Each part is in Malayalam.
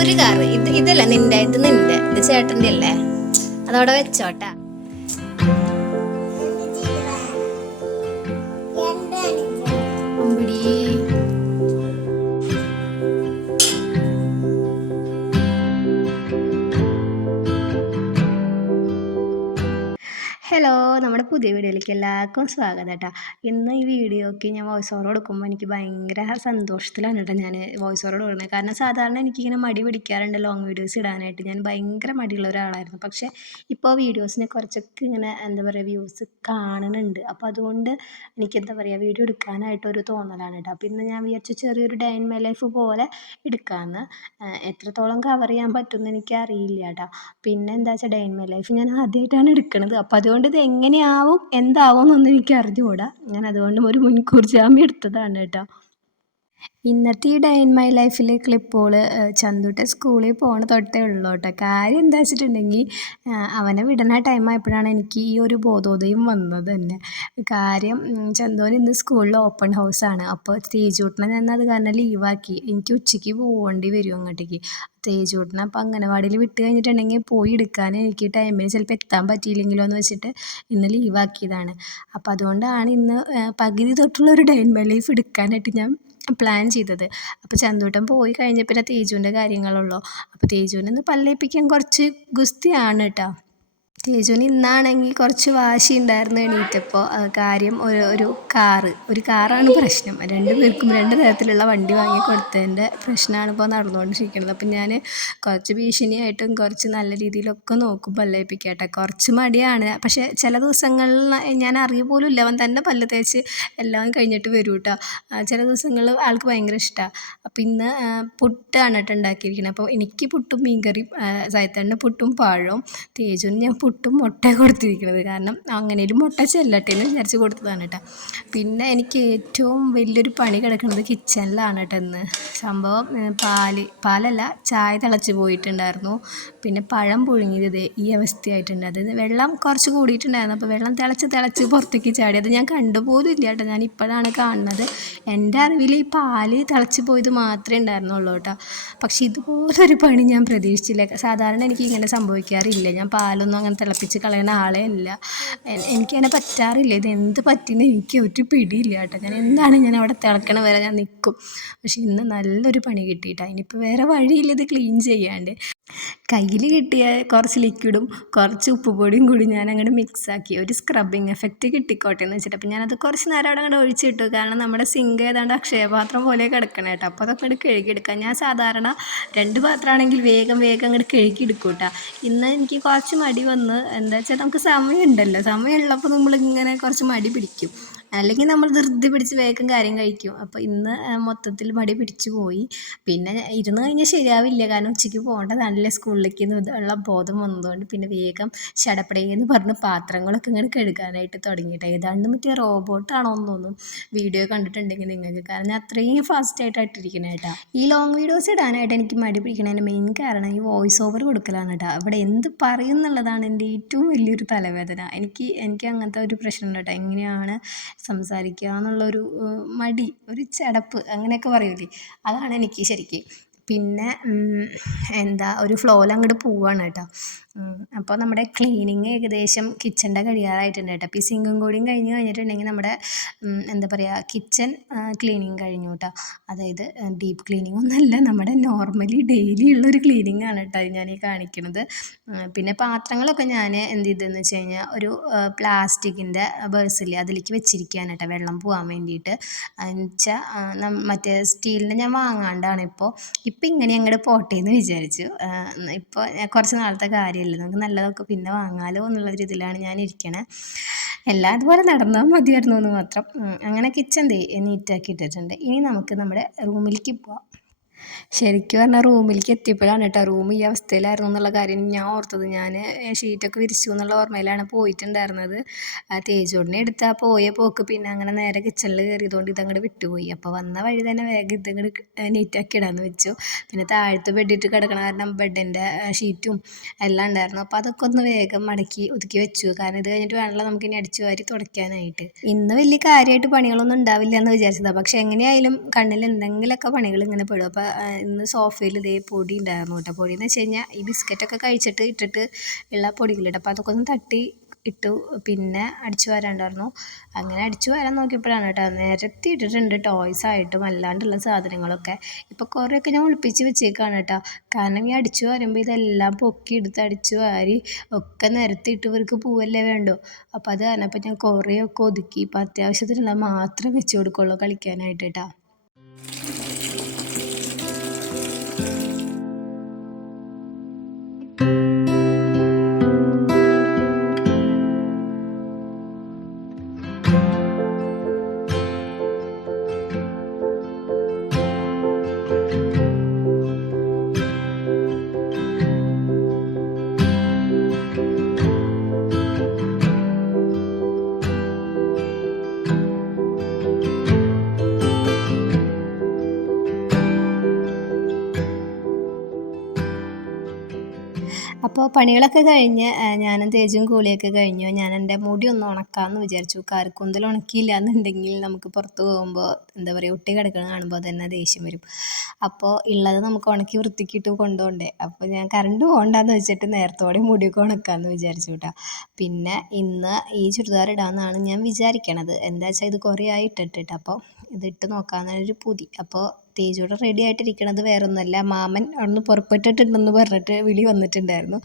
ഒരു കാറ് ഇതല്ല നിന്റെ, ഇത് ചേട്ടൻ്റെ അല്ലേ, അതവിടെ വെച്ചോട്ടാ. ഹലോ, നമ്മുടെ പുതിയ വീഡിയോയിലേക്ക് എല്ലാവർക്കും സ്വാഗതം കേട്ടോ. ഇന്ന് ഈ വീഡിയോയ്ക്ക് ഞാൻ വോയിസ് ഓവർ കൊടുക്കുമ്പോൾ എനിക്ക് ഭയങ്കര സന്തോഷത്തിലാണ് കേട്ടോ ഞാൻ വോയിസ് ഓവർ കൊടുക്കുന്നത്. കാരണം സാധാരണ എനിക്കിങ്ങനെ മടി പിടിക്കാറുണ്ട് ലോങ് വീഡിയോസ് ഇടാനായിട്ട്. ഞാൻ ഭയങ്കര മടിയുള്ള ഒരാളായിരുന്നു. പക്ഷേ ഇപ്പോൾ വീഡിയോസിന് കുറച്ചൊക്കെ ഇങ്ങനെ എന്താ പറയുക വ്യൂസ് കാണുന്നുണ്ട്. അപ്പോൾ അതുകൊണ്ട് എനിക്ക് എന്താ പറയുക വീഡിയോ എടുക്കാനായിട്ടൊരു തോന്നലാണ് കേട്ടോ. അപ്പോൾ ഇന്ന് ഞാൻ വിചാരിച്ചു ചെറിയൊരു ഡേ ഇൻ മൈ ലൈഫ് പോലെ എടുക്കാമെന്ന്. എത്രത്തോളം കവർ ചെയ്യാൻ പറ്റുമെന്ന് എനിക്കറിയില്ല കേട്ടോ. പിന്നെ എന്താ വെച്ചാൽ ഡേ ഇൻ മൈ ലൈഫ് ഞാൻ ആദ്യമായിട്ടാണ് എടുക്കുന്നത്. അപ്പോൾ അതുകൊണ്ട് ഇത് എങ്ങനെയാവും എന്താവും എന്നൊന്നും എനിക്ക് അറിഞ്ഞുകൂടാ. ഞാൻ അതുകൊണ്ട് ഒരു മുൻകൂർ ജാമ്യം എടുത്തതാണ് കേട്ടോ. ഇന്നത്തെ ഈ ഡേ ഇൻ മൈ ലൈഫിലെ ക്ലിപ്പുകൾ ചന്തുട്ട സ്കൂളിൽ പോകണ തൊട്ടേ ഉള്ളൂ കേട്ടോ. കാര്യം എന്താ വെച്ചിട്ടുണ്ടെങ്കിൽ അവനെ വിടണ ടൈമായപ്പോഴാണ് എനിക്ക് ഈ ഒരു ബോധോദയം വന്നത് തന്നെ. കാര്യം ചന്തുവിന് ഇന്ന് സ്കൂളിൽ ഓപ്പൺ ഹൗസാണ്. അപ്പോൾ തേജൂട്ടനെ ഞാൻ അത് കാരണം ലീവാക്കി. എനിക്ക് ഉച്ചയ്ക്ക് പോകേണ്ടി വരും അങ്ങോട്ടേക്ക്. തേജൂട്ടനെ അപ്പോൾ അംഗനവാടിയിൽ വിട്ട് കഴിഞ്ഞിട്ടുണ്ടെങ്കിൽ പോയി എടുക്കാൻ എനിക്ക് ടൈമിന് ചിലപ്പോൾ എത്താൻ പറ്റിയില്ലെങ്കിലോ എന്ന് വെച്ചിട്ട് ഇന്ന് ലീവാക്കിയതാണ്. അപ്പോൾ അതുകൊണ്ടാണ് ഇന്ന് പകുതി തൊട്ടുള്ള ഒരു ഡേ ഇൻ മൈ ലൈഫ് എടുക്കാനായിട്ട് ഞാൻ പ്ലാൻ ചെയ്തത്. അപ്പോൾ ചന്തുട്ടൻ പോയി കഴിഞ്ഞ പിന്നെ തേജുവിൻ്റെ കാര്യങ്ങളുള്ളൂ. അപ്പോൾ തേജുവിന് ഇന്ന് പല്ലേപ്പിക്കാൻ കുറച്ച് ഗുസ്തിയാണ് കേട്ടോ. തേജുവിന് ഇന്നാണെങ്കിൽ കുറച്ച് വാശി ഉണ്ടായിരുന്നു എണീറ്റപ്പോൾ. കാര്യം ഒരു കാറാണ് പ്രശ്നം. രണ്ട് പേർക്കും രണ്ട് തരത്തിലുള്ള വണ്ടി വാങ്ങി കൊടുത്തതിൻ്റെ പ്രശ്നമാണ് ഇപ്പോൾ നടന്നുകൊണ്ടിരിക്കുന്നത്. അപ്പം ഞാൻ കുറച്ച് ഭീഷണിയായിട്ടും കുറച്ച് നല്ല രീതിയിലൊക്കെ നോക്കും പല്ലേപ്പിക്കട്ടെ. കുറച്ച് മടിയാണ്, പക്ഷേ ചില ദിവസങ്ങളിൽ ഞാൻ അറിയ പോലും ഇല്ല അവൻ തന്നെ പല്ല് തേച്ച് എല്ലാം കഴിഞ്ഞിട്ട് വരും കേട്ടോ. ചില ദിവസങ്ങളിൽ ആൾക്ക് ഭയങ്കര ഇഷ്ടമാണ്. അപ്പം ഇന്ന് പുട്ടാണ് കേട്ടോ ഉണ്ടാക്കിയിരിക്കുന്നത്. അപ്പോൾ എനിക്ക് പുട്ടും മീൻകറിയും, സൈത്തണ്ണന് പുട്ടും പഴവും, തേജുവിന് ഞാൻ പുട്ടും മുട്ട കൊടുത്തിരിക്കുന്നത്. കാരണം അങ്ങനെയും മുട്ട ചെല്ലട്ടെ എന്ന് വിചാരിച്ച് കൊടുത്തതാണ് കേട്ടോ. പിന്നെ എനിക്ക് ഏറ്റവും വലിയൊരു പണി കിടക്കുന്നത് കിച്ചണിലാണ് കേട്ടോ ഇന്ന്. സംഭവം പാലല്ല ചായ തിളച്ച് പോയിട്ടുണ്ടായിരുന്നു. പിന്നെ പഴം പുഴുങ്ങിയത് ഈ അവസ്ഥയായിട്ടുണ്ട്. അതായത് വെള്ളം കുറച്ച് കൂടിയിട്ടുണ്ടായിരുന്നു. അപ്പോൾ വെള്ളം തിളച്ച് പുറത്തേക്ക് ചാടി. അത് ഞാൻ കണ്ടുപോലും ഇല്ല കേട്ടോ. ഞാൻ ഇപ്പോഴാണ് കാണുന്നത്. എൻ്റെ അറിവിൽ ഈ പാല് തിളച്ച് പോയത് മാത്രമേ ഉണ്ടായിരുന്നുള്ളൂ കേട്ടോ. പക്ഷേ ഇതുപോലൊരു പണി ഞാൻ പ്രതീക്ഷിച്ചില്ല. സാധാരണ എനിക്ക് ഇങ്ങനെ സംഭവിക്കാറില്ല. ഞാൻ പാലൊന്നും അങ്ങനെ തിളപ്പിച്ച് കളയുന്ന ആളേ അല്ല. എനിക്കങ്ങനെ പറ്റാറില്ല. ഇത് എന്ത് പറ്റിയെന്ന് എനിക്ക് ഒരു പിടിയില്ല കേട്ടോ. ഞാൻ അവിടെ തിളക്കണ വരെ ഞാൻ നിൽക്കും. പക്ഷെ ഇന്ന് നല്ലൊരു പണി കിട്ടിയിട്ടാണ്. ഇനിയിപ്പോൾ വേറെ വഴിയില്ല ഇത് ക്ലീൻ ചെയ്യാണ്ട്. കയ്യിൽ കിട്ടിയ കുറച്ച് ലിക്വിഡും കുറച്ച് ഉപ്പുപൊടിയും കൂടി ഞാൻ അങ്ങോട്ട് മിക്സാക്കി ഒരു സ്ക്രബിങ് എഫക്റ്റ് കിട്ടിക്കോട്ടെ എന്ന് വെച്ചിട്ട്. അപ്പോൾ ഞാനത് കുറച്ച് നേരം അവിടെ അങ്ങോട്ട് ഒഴിച്ചിട്ടു. കാരണം നമ്മുടെ സിങ്ക് ഏതാണ്ട് അക്ഷയപാത്രം പോലെ കിടക്കണം കേട്ടോ. അപ്പോൾ അതൊക്കെ അങ്ങോട്ട് കഴുകിയെടുക്കാം. ഞാൻ സാധാരണ 2 പാത്രമാണെങ്കിൽ വേഗം അങ്ങോട്ട് കഴുകിയെടുക്കും കേട്ടോ. ഇന്ന് എനിക്ക് കുറച്ച് മടി വന്ന്. എന്താ വെച്ചാൽ നമുക്ക് സമയമുണ്ടല്ലോ, സമയമുള്ളപ്പോൾ നമ്മളിങ്ങനെ കുറച്ച് മടി പിടിക്കും. അല്ലെങ്കിൽ നമ്മൾ ധൃതി പിടിച്ച് വേഗം കാര്യം കഴിക്കും. അപ്പോൾ ഇന്ന് മൊത്തത്തിൽ മടി പിടിച്ചു പോയി. പിന്നെ ഇരുന്ന് കഴിഞ്ഞാൽ ശരിയാവില്ല. കാരണം ഉച്ചയ്ക്ക് പോകേണ്ടതാണല്ലേ സ്കൂളിലേക്ക് എന്നുള്ള ബോധം വന്നതുകൊണ്ട് പിന്നെ വേഗം ശടപ്പടയെന്ന് പറഞ്ഞ് പാത്രങ്ങളൊക്കെ ഇങ്ങനെ കഴുകാനായിട്ട് തുടങ്ങിയിട്ട്. ഏതാണ്ട് മറ്റേ റോബോട്ടാണോ എന്നൊന്നും വീഡിയോ കണ്ടിട്ടുണ്ടെങ്കിൽ നിങ്ങൾക്ക്. കാരണം അത്രയും ഫാസ്റ്റായിട്ടിരിക്കണേ കേട്ടോ. ഈ ലോങ് വീഡിയോസ് ഇടാനായിട്ട് എനിക്ക് മടി പിടിക്കണതിൻ്റെ മെയിൻ കാരണം ഈ വോയിസ് ഓവർ കൊടുക്കലാണ് കേട്ടോ. അവിടെ എന്ത് പറയും എന്നുള്ളതാണ് എൻ്റെ ഏറ്റവും വലിയൊരു തലവേദന. എനിക്ക് അങ്ങനത്തെ ഒരു പ്രശ്നമുണ്ട് കേട്ടോ. എങ്ങനെയാണ് സംസാരിക്കുക എന്നുള്ളൊരു മടി, ഒരു ചടപ്പ് അങ്ങനെയൊക്കെ പറയൂലേ, അതാണ് എനിക്ക് ശരിക്കും. പിന്നെ ഒരു ഫ്ലോയിൽ അങ്ങോട്ട് പോവുകയാണ് കേട്ടോ. അപ്പോൾ നമ്മുടെ ക്ലീനിങ് ഏകദേശം കിച്ചൻ്റെ കഴിയാറായിട്ടുണ്ട് കേട്ടോ. അപ്പോൾ ഈ സിങ്കും കൂടിയും കഴിഞ്ഞിട്ടുണ്ടെങ്കിൽ നമ്മുടെ എന്താ പറയുക കിച്ചൺ ക്ലീനിങ് കഴിഞ്ഞു കേട്ടോ. അതായത് ഡീപ്പ് ക്ലീനിങ് ഒന്നല്ല, നമ്മുടെ നോർമലി ഡെയിലി ഉള്ളൊരു ക്ലീനിങ് ആണ് കേട്ടോ ഞാൻ ഈ കാണിക്കുന്നത്. പിന്നെ പാത്രങ്ങളൊക്കെ ഞാൻ എന്ത് ചെയ്തതെന്ന് വെച്ച് കഴിഞ്ഞാൽ ഒരു പ്ലാസ്റ്റിക്കിൻ്റെ ബേഴ്സില്ലേ അതിലേക്ക് വെച്ചിരിക്കുകയാണ് കേട്ടോ, വെള്ളം പോകാൻ വേണ്ടിയിട്ട്. എന്നുവെച്ചാൽ മറ്റേ സ്റ്റീലിൻ്റെ ഞാൻ വാങ്ങാണ്ടാണ് ഇപ്പോൾ ഇങ്ങനെ അങ്ങോട്ട് പോട്ടെ എന്ന് വിചാരിച്ചു. ഇപ്പോൾ കുറച്ച് നാളത്തെ കാര്യമല്ല, നമുക്ക് നല്ലതൊക്കെ പിന്നെ വാങ്ങാലോ എന്നുള്ള രീതിയിലാണ് ഞാൻ ഇരിക്കണേ. എല്ലാം അതുപോലെ നടന്നാൽ മതിയായിരുന്നു എന്ന് മാത്രം. അങ്ങനെ കിച്ചൺ നീറ്റാക്കി ഇട്ടിട്ടുണ്ട്. ഇനി നമുക്ക് നമ്മുടെ റൂമിലേക്ക് പോവാം. ശരിക്കും പറഞ്ഞാൽ റൂമിലേക്ക് എത്തിയപ്പോഴാണ് കേട്ടോ റൂം ഈ അവസ്ഥയിലായിരുന്നു എന്നുള്ള കാര്യം ഞാൻ ഓർത്തത്. ഞാൻ ഷീറ്റൊക്കെ വിരിച്ചു എന്നുള്ള ഓർമ്മയിലാണ് പോയിട്ടുണ്ടായിരുന്നത്. തേജോടിനെ എടുത്താൽ പോയ പോക്ക് പിന്നെ അങ്ങനെ നേരെ കിച്ചണിൽ കയറിയതുകൊണ്ട് ഇതങ്ങോട്ട് വിട്ടുപോയി. അപ്പോൾ വന്ന വഴി തന്നെ വേഗം ഇതങ്ങോട്ട് നീറ്റാക്കി ഇടാമെന്ന് വെച്ചു. പിന്നെ താഴത്ത് ബെഡിട്ട് കിടക്കണ കാരണം ബെഡിൻ്റെ ഷീറ്റും എല്ലാം ഉണ്ടായിരുന്നു. അപ്പോൾ അതൊക്കെ ഒന്ന് വേഗം മടക്കി ഒതുക്കി വെച്ചു. കാരണം ഇത് കഴിഞ്ഞിട്ട് വേണമല്ലോ നമുക്കിനി അടിച്ചു വാരി തുടയ്ക്കാനായിട്ട്. ഇന്ന് വലിയ കാര്യമായിട്ട് പണികളൊന്നും ഉണ്ടാവില്ല എന്ന് വിചാരിച്ചതാണ്. പക്ഷേ എങ്ങനെയായാലും കണ്ണിൽ എന്തെങ്കിലുമൊക്കെ പണികൾ ഇങ്ങനെ പെടും. അപ്പോൾ ഇന്ന് സോഫയിൽ ഇതേ പൊടി ഉണ്ടായിരുന്നു കേട്ടോ. പൊടി എന്ന് വെച്ച് കഴിഞ്ഞാൽ ഈ ബിസ്ക്കറ്റൊക്കെ കഴിച്ചിട്ട് ഇട്ടിട്ട് ഉള്ള പൊടികളിട്ട്, അപ്പോൾ അതൊക്കെ ഒന്ന് തട്ടി ഇട്ടു. പിന്നെ അടിച്ചു വാരാണ്ടായിരുന്നു. അങ്ങനെ അടിച്ചു വാരാൻ നോക്കിയപ്പോഴാണ് കേട്ടോ നിരത്തി ഇട്ടിട്ടുണ്ട് ടോയ്സ് ആയിട്ടും അല്ലാണ്ടുള്ള സാധനങ്ങളൊക്കെ. ഇപ്പോൾ കുറേയൊക്കെ ഞാൻ ഒളിപ്പിച്ച് വെച്ചേക്കാണ് കേട്ടോ. കാരണം ഈ അടിച്ചു വാരുമ്പോൾ ഇതെല്ലാം പൊക്കി എടുത്ത് അടിച്ചു വാരി ഒക്കെ നിരത്തിയിട്ട് ഇവർക്ക് പൂവല്ലേ വേണ്ടോ. അപ്പോൾ അത് കാരണം ഇപ്പോൾ ഞാൻ കുറേയൊക്കെ ഒതുക്കി. ഇപ്പോൾ അത്യാവശ്യത്തിനുള്ള മാത്രം വെച്ച് കൊടുക്കുള്ളൂ കളിക്കാനായിട്ട് കേട്ടോ. അപ്പോൾ പണികളൊക്കെ കഴിഞ്ഞ് ഞാനും തേജും കൂളിയൊക്കെ കഴിഞ്ഞു. ഞാൻ എൻ്റെ മുടി ഒന്ന് ഉണക്കാമെന്ന് വിചാരിച്ചു. കാർക്കൂന്തൽ ഉണക്കിയില്ല എന്നുണ്ടെങ്കിൽ നമുക്ക് പുറത്ത് പോകുമ്പോൾ എന്താ പറയുക, ഒട്ടി കിടക്കുന്നത് കാണുമ്പോൾ തന്നെ ദേഷ്യം വരും. അപ്പോൾ ഉള്ളത് നമുക്ക് ഉണക്കി വൃത്തിക്കിട്ട് കൊണ്ടുപോകണ്ടേ. അപ്പോൾ ഞാൻ കറണ്ട് പോകണ്ടെന്ന് വെച്ചിട്ട് നേരത്തോടെ മുടിയൊക്കെ ഉണക്കാമെന്ന് വിചാരിച്ചു കേട്ടോ. പിന്നെ ഇന്ന് ഈ ചുരിദാർ ഇടാമെന്നാണ് ഞാൻ വിചാരിക്കണത്. എന്താ വെച്ചാൽ ഇത് കുറേ ആയി ഇട്ടിട്ട്, അപ്പോൾ ഇതിട്ട് നോക്കാമെന്നൊരു പൂതി. അപ്പോൾ തേജോടെ റെഡി ആയിട്ടിരിക്കണത് വേറൊന്നുമല്ല, മാമൻ അവിടുന്ന് പുറപ്പെട്ടിട്ടുണ്ടെന്ന് പറഞ്ഞിട്ട് വിളി വന്നിട്ടുണ്ടായിരുന്നു.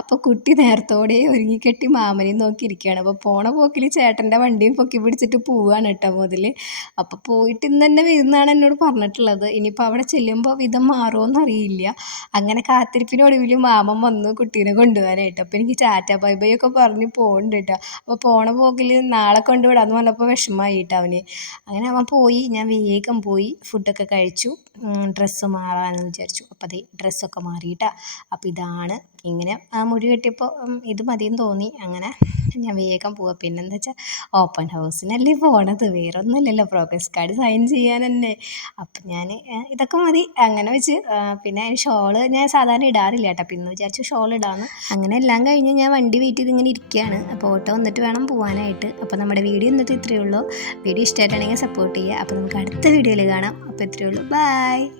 അപ്പോൾ കുട്ടി നേരത്തോടെ ഒരുങ്ങിക്കെട്ടി മാമനെയും നോക്കിയിരിക്കുകയാണ്. അപ്പോൾ പോണ പോക്കിൽ ചേട്ടൻ്റെ വണ്ടിയും പൊക്കി പിടിച്ചിട്ട് പോവുകയാണ് കേട്ടോ മുതൽ. അപ്പോൾ പോയിട്ട് ഇന്ന് തന്നെ വരുന്നതാണ് എന്നോട് പറഞ്ഞിട്ടുള്ളത്. ഇനിയിപ്പോൾ അവിടെ ചെല്ലുമ്പോൾ വിധം മാറുമോയെന്ന് അറിയില്ല. അങ്ങനെ കാത്തിരിപ്പിനൊടുവിൽ മാമൻ വന്നു കുട്ടീനെ കൊണ്ടുപോകാനായിട്ട്. അപ്പോൾ എനിക്ക് ടാറ്റ ബൈ ബൈ ഒക്കെ പറഞ്ഞ് പോകുന്നുണ്ട് കേട്ടോ. അപ്പോൾ പോണ പോക്കിൽ നാളെ കൊണ്ടുവിടാമെന്ന് പറഞ്ഞപ്പോൾ വിഷമമായി കേട്ടോ അവന്. അങ്ങനെ അവൻ പോയി. ഞാൻ വേഗം പോയി ഫുഡൊക്കെ കഴിച്ചു. ഡ്രസ്സ് മാറാമെന്ന് വിചാരിച്ചു. അപ്പോൾ അതേ ഡ്രസ്സൊക്കെ മാറിയിട്ടാ. അപ്പോൾ ഇതാണ് ഇങ്ങനെ മുടി കെട്ടിയപ്പോൾ ഇത് മതിയെന്ന് തോന്നി. അങ്ങനെ ഞാൻ വേഗം പോവാം. പിന്നെന്താ വെച്ചാൽ ഓപ്പൺ ഹൗസിനല്ലേ പോണത്, വേറെ ഒന്നുമില്ലല്ലോ, പ്രോഗ്രസ് കാർഡ് സൈൻ ചെയ്യാൻ തന്നെ. അപ്പം ഞാൻ ഇതൊക്കെ മതി അങ്ങനെ വെച്ച്. പിന്നെ ഷോള് ഞാൻ സാധാരണ ഇടാറില്ല കേട്ടോ. പിന്നെ വിചാരിച്ചു ഷോൾ ഇടാമെന്ന്. അങ്ങനെ എല്ലാം കഴിഞ്ഞ് ഞാൻ വണ്ടി വെയിറ്റ് ചെയ്ത് ഇങ്ങനെ ഇരിക്കുകയാണ്. അപ്പോൾ ഓട്ടോ വന്നിട്ട് വേണം പോകാനായിട്ട്. അപ്പോൾ നമ്മുടെ വീഡിയോ ഇന്നത്തെ ഇത്രയേ ഉള്ളൂ. വീഡിയോ ഇഷ്ടമായിട്ടാണെങ്കിൽ സപ്പോർട്ട് ചെയ്യുക. അപ്പോൾ നമുക്ക് അടുത്ത വീഡിയോയിൽ കാണാം. അപ്പോൾ ഇത്രയേ ഉള്ളൂ. ബൈ.